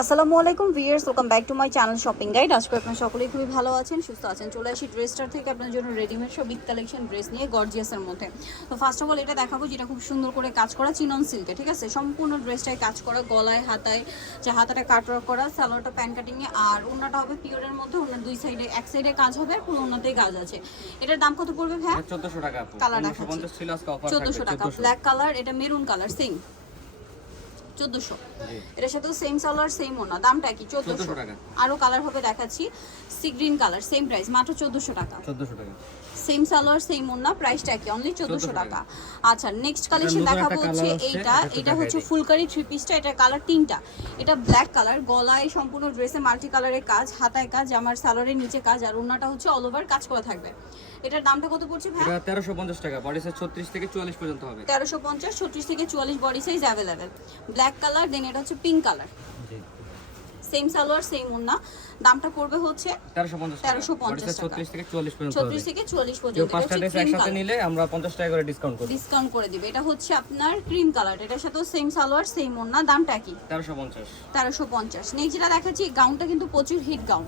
আসসালামু আলাইকুম viewers welcome back to my channel shopping guide. আজকে আপনারা সকলেই খুবই ভালো আছেন সুস্থ আছেন। চলে আসি ড্রেসটার থেকে আপনার জন্য রেডিমেড সব বিগ কালেকশন ড্রেস নিয়ে গর্জিয়াসের মধ্যে। তো ফার্স্ট অফ অল এটা দেখাবো যেটা খুব সুন্দর করে কাজ করা চিনন সিল্কে ঠিক আছে? সম্পূর্ণ ড্রেসটায় কাজ করা গলায় হাতায় যে হাতাটা কাটওয়ার্ক করা সালোয়ারটা প্যান কাটিংয়ে আর ওনাটা হবে পিওরের মধ্যে ওনার দুই সাইডে এক সাইডে কাজ হবে আর পুরো ওনাতেই কাজ আছে। এটার দাম কত পড়বে ভাই চোদ্দশো টাকা কালার চোদ্দোশো টাকা। ব্ল্যাক কালার এটা মেরুন কালার সেম চোদ্দোশো। এটার সাথেও সেম সালোয়ার সেম ওনা দামটা কি? চোদ্দোশো। 1400 টাকা। আরও কালার হবে দেখাচ্ছি। Sea green colour same price মাত্র চোদ্দোশো টাকা। চোদ্দশো টাকা। সেম সালোয়ার সেম ওনা প্রাইসটা কি অনলি চোদ্দোশো টাকা। আচ্ছা নেক্সট কালেকশন দেখাবো হচ্ছে এইটা। এটা হচ্ছে ফুলকারি থ্রি পিসটা এটা কালার তিনটা। এটা ব্ল্যাক কালার গলায় সম্পূর্ণ ড্রেসে মাল্টি কালারের কাজ হাতায় কাজ আমার সালোয়ারের নিচে কাজ আর ওনাটা হচ্ছে অল ওভার কাজ করা থাকবে। এটার দামটা কত পড়ছে ভাই? এটা তেরোশো পঞ্চাশ টাকা বডি সাইজ ছত্রিশ থেকে চুয়াল্লিশ পর্যন্ত হবে। তেরোশো পঞ্চাশ ছত্রিশ থেকে চুয়াল্লিশ body size available black colour then এটা হচ্ছে পিঙ্ক কালার জি। সেম সালোয়ার সেম ওন্না দামটা পড়বে হচ্ছে তেরোশো পঞ্চাশ 1350 বডি সাইজ টাকা। ছত্রিশ থেকে চুয়াল্লিশ পর্যন্ত হবে। ছত্রিশ থেকে চুয়াল্লিশ কেউ পর্যন্ত পাঁচটা ড্রেস একসাথে নিলে আমরা পঞ্চাশ টাকা করে ডিসকাউন্ট করব ডিসকাউন্ট করে দিবে। এটা হচ্ছে আপনার ক্রিম কালার এটার সাথেও সেম সালোয়ার সেম ওন্না দামটা কি? তেরোশো পঞ্চাশ। তেরোশো পঞ্চাশ। নেক্সট যেটা দেখাচ্ছি গাউনটা কিন্তু প্রচুর হিট গাউন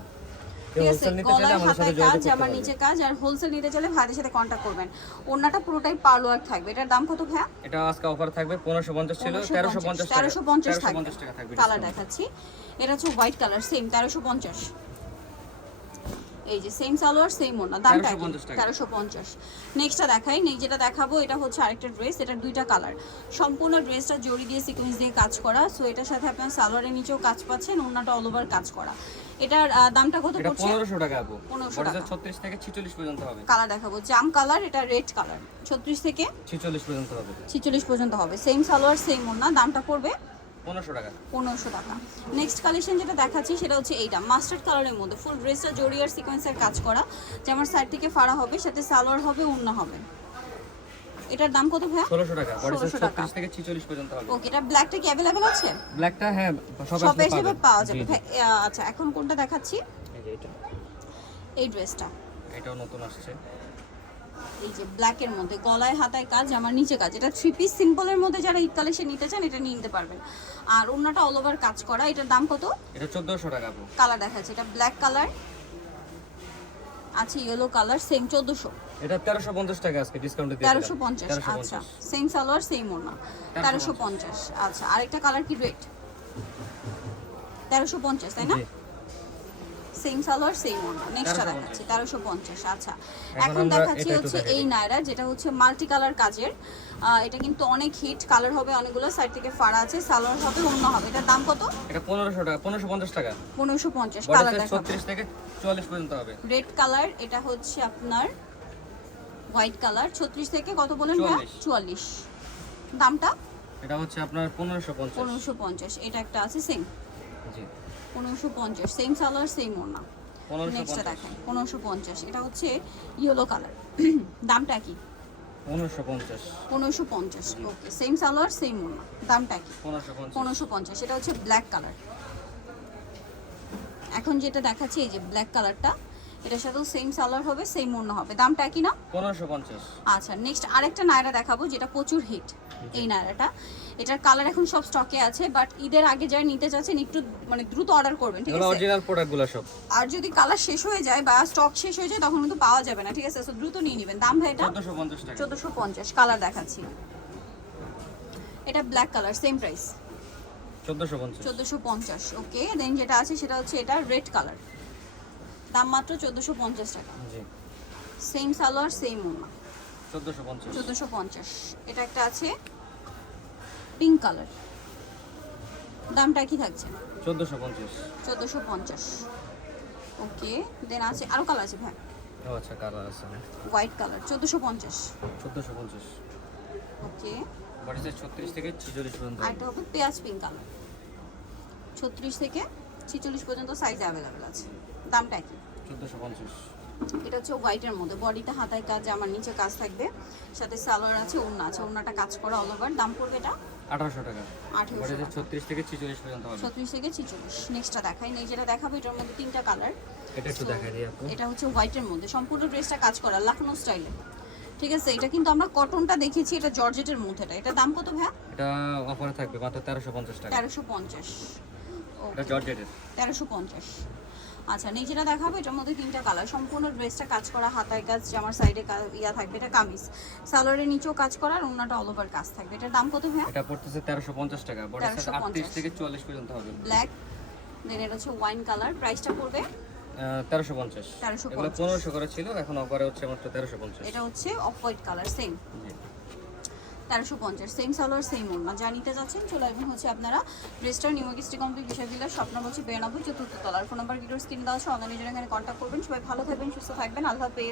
কাজ আমার নিচে কাজ আর হোলসেল নিতে চাইলে ভাইদের সাথে কন্ট্যাক্ট করবেন। ওন্নাটা পুরোটাই পার্ল থাকবে। এটার দাম কত ভাইয়া? এটা আজকে অফার থাকবে পনেরোশো পঞ্চাশ ছিল তেরোশো পঞ্চাশ তেরোশো পঞ্চাশ থাকবে পঞ্চাশ টাকা থাকবে কালার দেখাচ্ছি। এটা হচ্ছে হোয়াইট কালার সেম তেরোশো পঞ্চাশ। এই যে সেম সালোয়ার সেম ওনা দামটা তেরোশো পঞ্চাশ নেক্সটটা দেখাই। নেক্সট যেটা দেখাবো এটা হচ্ছে আরেকটা ড্রেস এটার দুইটা কালার সম্পূর্ণ ড্রেসটা জড়ি দিয়ে সিকোয়েন্স দিয়ে কাজ করা। সো এটার সাথে আপনার সালোয়ারের নিচেও কাজ পাচ্ছেন ওনাটা অল ওভার কাজ করা। এটার দামটা কত পড়ছে? পনেরোশো টাকা আপু। 1500 বডি টাকা। সাইজ ছত্রিশ থেকে ছিচল্লিশ পর্যন্ত হবে। কালার দেখাবো জাম কালার এটা রেড কালার। ছত্রিশ থেকে ছিচল্লিশ পর্যন্ত হবে। ছিচল্লিশ পর্যন্ত হবে। সেম সালোয়ার সেম ওনা দামটা পড়বে? পনেরোশো টাকা। পনেরোশো টাকা। নেক্সট কালেকশন যেটা দেখাচ্ছি সেটা হচ্ছে এইটা। মাস্টার্ড কালারের মধ্যে। ফুল ড্রেসটা জড়িয়ার সিকোয়েন্সের কাজ করা। যেমন সাইড থেকে ফাড়া হবে সাথে সালোয়ার হবে অন্য হবে। এটার দাম কত ভাইয়া? ষোলোশো টাকা। বডি সাইজ 1600 টাকা। ছত্রিশ থেকে ছিচল্লিশ পর্যন্ত হবে। ওকে এটা ব্ল্যাকটা কি অ্যাভেলেবেল আছে? ব্ল্যাকটা হ্যাঁ সব হিসেবে পাওয়া যাবে। ভাই, আচ্ছা এখন কোনটা দেখাচ্ছি? এই যে এটা। এই ড্রেসটা এটাও নতুন আসছে। এই যে ব্ল্যাকের মধ্যে গলায় হাতায় কাজ আমার নিচে কাজ। এটা থ্রি পিস সিম্পলের মধ্যে যারা ঈদ কালেকশন নিতে চান এটা নিয়ে নিতে পারবেন। আর অন্যটা অল ওভার কাজ করা এটার দাম কত? এটা চোদ্দোশো টাকা আপু। কালার দেখাচ্ছে এটা ব্ল্যাক কালার আছে ইয়েলো কালার সেম চোদ্দোশো। এটা তেরোশো পঞ্চাশ টাকা আজকে ডিসকাউন্টে দিয়ে তেরোশো পঞ্চাশ তেরোশো আচ্ছা। পঞ্চাশ সেম সালোয়ার সেম ওনা তেরোশো পঞ্চাশ আচ্ছা। আরেকটা কালার কি তেরোশো পঞ্চাশ তাই না। সেম সালোয়ার সেম ওনা নেক্সটটা দেখাচ্ছি তেরোশো পঞ্চাশ আচ্ছা। এখন দেখাচ্ছি হচ্ছে এই নায়রা যেটা হচ্ছে মাল্টি কালার কাজের এটা কিন্তু অনেক হিট কালার হবে অনেকগুলো সাইড থেকে ফাড়া আছে সালোয়ার হবে অন্য হবে। এটার দাম কত? এটা পনেরোশো টাকা পনেরোশো পঞ্চাশ টাকা। পনেরোশো পঞ্চাশ বডি কালার সাইজ দেখাবো। ছত্রিশ থেকে চুয়াল্লিশ পর্যন্ত হবে। রেড কালার এটা হচ্ছে আপনার হোয়াইট কালার ছত্রিশ থেকে কত বলেন 44 চুয়াল্লিশ। দামটা? এটা হচ্ছে আপনার পনেরোশো পঞ্চাশ। পনেরোশো পঞ্চাশ। এটা একটা আছে সেম পনেরোশো পঞ্চাশ। সেম সালোয়ার সেম ওনা নেক্সটটা দেখাই পনেরোশো পঞ্চাশ। এটা হচ্ছে ইয়েলো কালার দামটা কি? পনেরোশো পঞ্চাশ। ওকে সেম সালোয়ার সেম ওনা দামটা কি? পনেরোশো পঞ্চাশ। এটা হচ্ছে ব্ল্যাক কালার এখন যেটা দেখাচ্ছি এই যে ব্ল্যাক কালারটা এটার সাথেও সেম সালোয়ার হবে সেম ওনা হবে। দামটা কি না? পনেরোশো পঞ্চাশ। আচ্ছা নেক্সট আরেকটা নায়রা দেখাবো যেটা প্রচুর হিট এই নায়রাটা। এটার কালার এখন সব স্টকে আছে বাট ঈদের আগে যারা নিতে চাচ্ছেন একটু মানে দ্রুত অর্ডার করবেন ঠিক আছে? অরিজিনাল প্রোডাক্টগুলো সব। আর যদি কালার শেষ হয়ে যায় বা স্টক শেষ হয়ে যায় তখন কিন্তু পাওয়া যাবে না ঠিক আছে? So, দ্রুত নিয়ে নেবেন। দাম ভাই এটা? চোদ্দোশো পঞ্চাশ টাকা। চোদ্দোশো পঞ্চাশ কালার দেখাচ্ছি। এটা ব্ল্যাক কালার সেম প্রাইস চোদ্দোশো পঞ্চাশ। চোদ্দোশো পঞ্চাশ ওকে দেন যেটা আছে সেটা হচ্ছে এটা রেড কালার দাম মাত্র চোদ্দোশো পঞ্চাশ টাকা। সেম সালোয়ার সেম ওনা চোদ্দোশো পঞ্চাশ। এটা একটা আছে পিঙ্ক কালার দামটা কি থাকছে? চোদ্দোশো পঞ্চাশ। চোদ্দোশো পঞ্চাশ। ওকে দেন আছে আরও কালার আছে ভাই। ও আচ্ছা কালার আছে। হোয়াইট কালার চোদ্দোশো পঞ্চাশ। চোদ্দোশো পঞ্চাশ। ওকে বডি সাইজ ছত্রিশ থেকে ছিচল্লিশ পর্যন্ত? আর হবে পেঁয়াজ পিঙ্ক কালার ছত্রিশ থেকে ছিচল্লিশ পর্যন্ত সাইজ অ্যাভেলেবেল আছে। দামটা কি? এটা হচ্ছে হোয়াইটের মধ্যে। বডিতে হাতায় কাজ আমার নিচে কাজ থাকবে। সাথে সালোয়ার আছে ওড়না আছে। ওড়নাটা কাজ করা অল ওভার দাম পড়বে এটা? আঠারোশো টাকা। আঠেরোশো বডি সাইজ টাকা। ছত্রিশ থেকে ছিচল্লিশ পর্যন্ত হবে। থেকে ছিচল্লিশ। নেক্সটটা দেখাই। নেই যেটা দেখাবো এটার মধ্যে তিনটা কালার এটা একটু দেখাই দিই আপু। এটা হচ্ছে হোয়াইটের মধ্যে। সম্পূর্ণ ড্রেসটা কাজ করা লাখনৌ স্টাইলে ঠিক আছে? এটা কিন্তু আমরা কটনটা দেখেছি এটা জর্জেটের মধ্যে। এটা দাম কত ভাইয়া? এটা অফারে থাকবে মাত্র তেরোশো পঞ্চাশ টাকা। তেরোশো পঞ্চাশ। এটা জর্জেটের তেরোশো পঞ্চাশ। আচ্ছা নিচেটা দেখাবো এটার মধ্যে তিনটা কালার সম্পূর্ণ ড্রেসটা কাজ করা হাতায় কাজ জামার সাইডে ইয়া থাকবে এটা কামিজ। সালোয়ারের নিচেও কাজ করা আর অন্যটা অল ওভার কাজ থাকবে। এটার দাম কত ভাইয়া? এটা পড়তেছে তেরোশো পঞ্চাশ টাকা। বড় সাইজ 1350 আটত্রিশ থেকে চুয়াল্লিশ পর্যন্ত হবে। ব্ল্যাক দেন এটা হচ্ছে ওয়াইন কালার প্রাইসটা পড়বে? তেরোশো পঞ্চাশ। 1350 এগুলো পনেরোশো করে ছিল এখন অফারে হচ্ছে মাত্র তেরোশো পঞ্চাশ। এটা হচ্ছে অফ হোয়াইট কালার সেম তেরোশো পঞ্চাশ সেম সালোয়ার সেম ওড়না যা নিতে যাচ্ছেন, চলে আসবেন হচ্ছে আপনারা রেস্টার নিউ স্ট্রি কমপ্লিট বিষয় স্বপ্ন বলছে বিরানব্বই চতুর্থ তলার ফোন নাম্বার ভিডিওর স্ক্রিন দেওয়া আছে অনলাইনে জন্য এখানে কন্ট্যাক্ট করবেন। সবাই ভালো থাকবেন, সুস্থ থাকবেন, আল্লাহ হাফেজ।